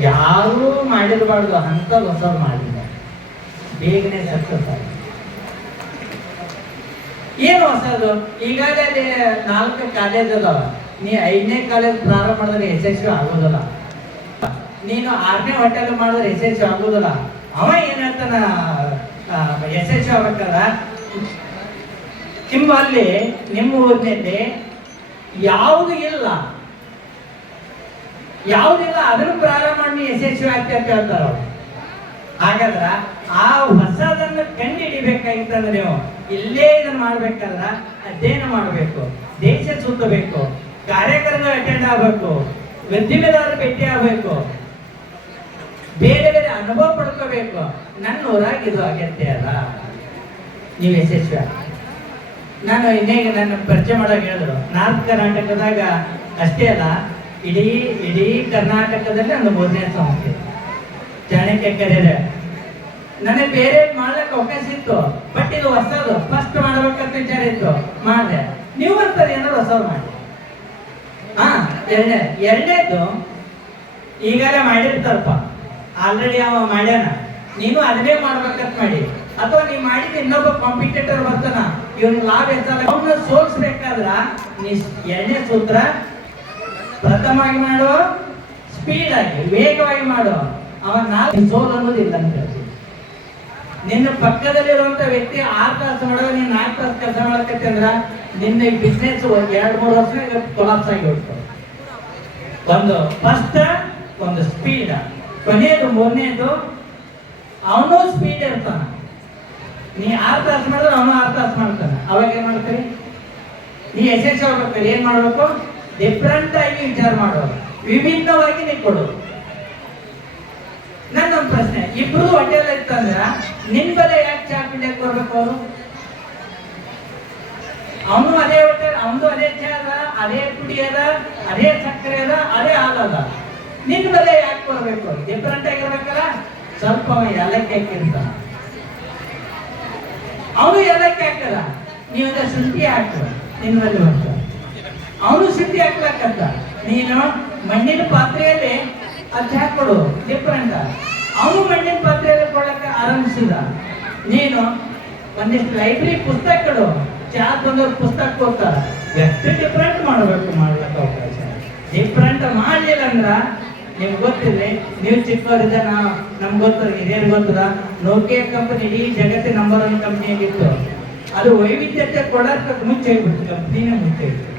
ಯಾರೂ ಮಾಡಿರಬಾರ್ದು ಅಂತ ಹೊಸದು ಮಾಡಿಲ್ಲ ಬೇಗನೆ ಸಕ್ಸಸ್ ಆಗಿದೆ ಏನು ಹೊಸದು ಈಗಾಗಲೇ ನಾಲ್ಕು ಕಾಲೇಜ್ ಅದಾವ. ನೀ ಐದನೇ ಕಾಲೇಜ್ ಪ್ರಾರಂಭ ಮಾಡಿದ್ರೆ ಯಶಸ್ವಿ ಆಗೋದಲ್ಲ. ನೀನು ಆರನೇ ಹೋಟೆಲ್ ಮಾಡಿದ್ರೆ ಯಶಸ್ವಿ ಆಗೋದಲ್ಲ. ಅವ ಏನ್ ಹೇಳ್ತಾನ ಆ, ಯಶಸ್ವಿ ಆಗ್ಬೇಕಲ್ಲ? ನಿಮ್ಮಲ್ಲಿ ನಿಮ್ಮ ಊರಿನಲ್ಲಿ ಯಾವುದು ಇಲ್ಲ. ಯಾವುದಿಲ್ಲ ಅದನ್ನು ಪ್ರಾರಂಭ ಮಾಡಿ, ಯಶಸ್ವಿ ಆಗ್ತಿ ಅಂತ ಹೇಳ್ತಾರ ಅವ್ರು. ಹಾಗಾದ್ರ ಆ ಹೊಸದನ್ನು ಕಂಡು ಹಿಡಿಬೇಕಾಗಿತ್ತಂದ್ರೆ ನೀವು? ಇಲ್ಲೇ ಇದನ್ನ ಮಾಡ್ಬೇಕಲ್ಲ, ಅಧ್ಯಯನ ಮಾಡಬೇಕು, ದೇಶ ಸುತ್ತಬೇಕು ಕಾರ್ಯಕ್ರಮ ಅಟೆಂಡ್ ಆಗಬೇಕು ಉದ್ದಿಮೆದಾರರು ಭೇಟಿ ಆಗಬೇಕು, ಬೇರೆ ಬೇರೆ ಅನುಭವ ಪಡ್ಕೋಬೇಕು. ನನ್ನ ಊರಾಗ ಇದು ಅಗತ್ಯ ಅಲ್ಲ. ನೀವು ಯಶಸ್ವಿ ಆಗ್ತೀರಿ. ನಾನು ಇನ್ನೇ ನನ್ನ ಪರಿಚಯ ಮಾಡೋಕೆ ಹೇಳಿದ್ರು. ನಾರ್ತ್ ಕರ್ನಾಟಕದಾಗ ಅಷ್ಟೇ ಅಲ್ಲ ಇಡೀ ಇಡೀ ಕರ್ನಾಟಕದಲ್ಲಿ ಒಂದು ಮೂರನೇ ಸಂಸ್ಥೆ ಚಾಣಕ್ಯ ಕರೆಯರೆ ನನಗೆ ಬೇರೆ ಮಾಡ್ಲಿಕ್ಕೆ ಅವಕಾಶ ಇತ್ತು ಬಟ್ ಇದು ಹೊಸದು. ಫಸ್ಟ್ ಮಾಡ್ಬೇಕಂತ ವಿಚಾರ ಇತ್ತು. ಮಾಡಿದೆ. ನೀವು ಬರ್ತದೆ ಏನಾದ್ರು ಹೊಸದು ಮಾಡಿ. ಹಾ ಎರಡನೇ ಎರಡನೇದು ಈಗಾಗಲೇ ಮಾಡಿರ್ತಾರಪ್ಪ. ಆಲ್ರೆಡಿ ಅವ ಮಾಡ್ಯಾನ. ನೀನು ಅದನ್ನೇ ಮಾಡ್ಬೇಕಂತ ಮಾಡಿ. ಅಥವಾ ನೀವು ಮಾಡಿದ ಇನ್ನೊಬ್ಬ ಕಾಂಪಿಟೇಟರ್ ಬರ್ತಾನ. ಇವನ್ ಲಾಭ ಹೆಚ್ಚಾಗ ಅವನ್ನ ಸೋಲ್ಸ್ಬೇಕಾದ್ರ ನೀ ಎರಡನೇ ಸೂತ್ರ ಪ್ರಥಮವಾಗಿ ಮಾಡು. ಸ್ಪೀಡ್ ಆಗಿ ವೇಗವಾಗಿ ಮಾಡು. ಅವನ ನಾಲ್ಕು ಸೋಲ್ ಅಂತ ಹೇಳ್ತೀನಿ. ನಿನ್ನ ಪಕ್ಕದಲ್ಲಿರುವಂತ ವ್ಯಕ್ತಿ ಆರು ತಾಸು ಮಾಡೋ ನೀನ್ ನಾಲ್ಕು ತಾಸು ಕೆಲಸ ಮಾಡಕತ್ತೆ ಅಂದ್ರ ನಿನ್ನ ಈ ಬಿಸ್ನೆಸ್ ಎರಡು ಮೂರು ವರ್ಷ ಕೊಲಾಪ್ಸ್ ಆಗಿ ಹೋಗ್ತದೆ ಒಂದು ಫಸ್ಟ್ ಒಂದು ಸ್ಪೀಡ್ ಕೊನೆಯದು ಮೂರನೇದು, ಅವನು ಸ್ಪೀಡ್ ಇರ್ತಾನ. ನೀ ಆರು ತಾಸು ಮಾಡಿದ್ರೆ ಅವನು ಆರು ತಾಸು ಮಾಡ್ತಾನೆ. ಅವಾಗ ಏನ್ ಮಾಡ್ತೀರಿ? ನೀ ಯಶಸ್ವಿ ಆಗ್ಬೇಕು ಏನ್ ಮಾಡ್ಬೇಕು? ಡಿಫ್ರೆಂಟ್ ಆಗಿ ವಿಚಾರ ಮಾಡು ವಿಭಿನ್ನವಾಗಿ ನೀವು ಕೊಡು ನನ್ನೊಂದು ಪ್ರಶ್ನೆ ಇಬ್ರು ಹೋಟೆಲ್ ಇತ್ತಂದ್ರ ನಿನ್ ಬೆಲೆ ಯಾಕೆ ಚಾ ಕೊಡ್ಬೇಕು ಅವರು? ಅವನು ಅದೇ ಹೋಟೆಲ್ ಅವನು ಅದೇ ಚಾ ಅದ, ಅದೇ ಪುಡಿ ಅದ, ಅದೇ ಸಕ್ಕರೆ ಅದ, ಅದೇ ಹಾಲು ಅದ. ನಿನ್ ಬೆಲೆ ಯಾಕೆ ಕೊಡ್ಬೇಕು? ಡಿಫ್ರೆಂಟ್ ಆಗಿರ್ಬೇಕಲ್ಲ? ಸ್ವಲ್ಪ ಎಲ್ಲಕ್ಕಿಂತ ಅವನು ಎಲ್ಲಕ್ಕೆ ಹಾಕಲ್ಲ, ನೀವು ಶುಂಠಿ ನಿನ್ನ ನಿನ್ ಮೇಲೆ ಬರ್ತಾನೆ ಅವನು ಸಿದ್ಧಿ ಹಾಕ್ಲಕ್ಕಂತ ನೀನು ಮಣ್ಣಿನ ಪಾತ್ರೆಯಲ್ಲಿ ಅದು ಹಾಕೊಡು ಡಿಫ್ರೆಂಟ್ ಅವನು ಮಣ್ಣಿನ ಪಾತ್ರೆಯಲ್ಲಿ ಕೊಡಕ್ಕೆ ಆರಂಭಿಸಿದ. ನೀನು ಒಂದಿಷ್ಟು ಲೈಬ್ರರಿ ಪುಸ್ತಕ ಕೊಡು. ಚಾ ಬಂದವ್ರು ಪುಸ್ತಕ ಕೊಡ್ತಾರ. ಎಷ್ಟು ಡಿಫ್ರೆಂಟ್ ಮಾಡಬೇಕು ಮಾಡ್ಲಕ್ಕ ಅವಕಾಶ. ಡಿಫ್ರೆಂಟ್ ಮಾಡಲಿಲ್ಲ ಅಂದ್ರ ನಿಮ್ಗೆ ಗೊತ್ತಿದೆ, ನೀವು ಚಿಕ್ಕವರಿದ್ದ ನಾ ನಮ್ಗೆ ಗೊತ್ತದ ಗೊತ್ತದ ನೋಕಿಯಾ ಕಂಪನಿ ಇಡೀ ಜಗತ್ತಿನ ನಂಬರ್ ಒನ್ ಕಂಪನಿಯಾಗಿತ್ತು ಅದು ವೈವಿಧ್ಯತೆ ಕೊಡಕ್ಕೆ ಮುಂಚೆ ಹೋಗ್ಬಿಟ್ಟು ಕಂಪ್ನಿನೇ ಮುಂಚೆ ಇತ್ತು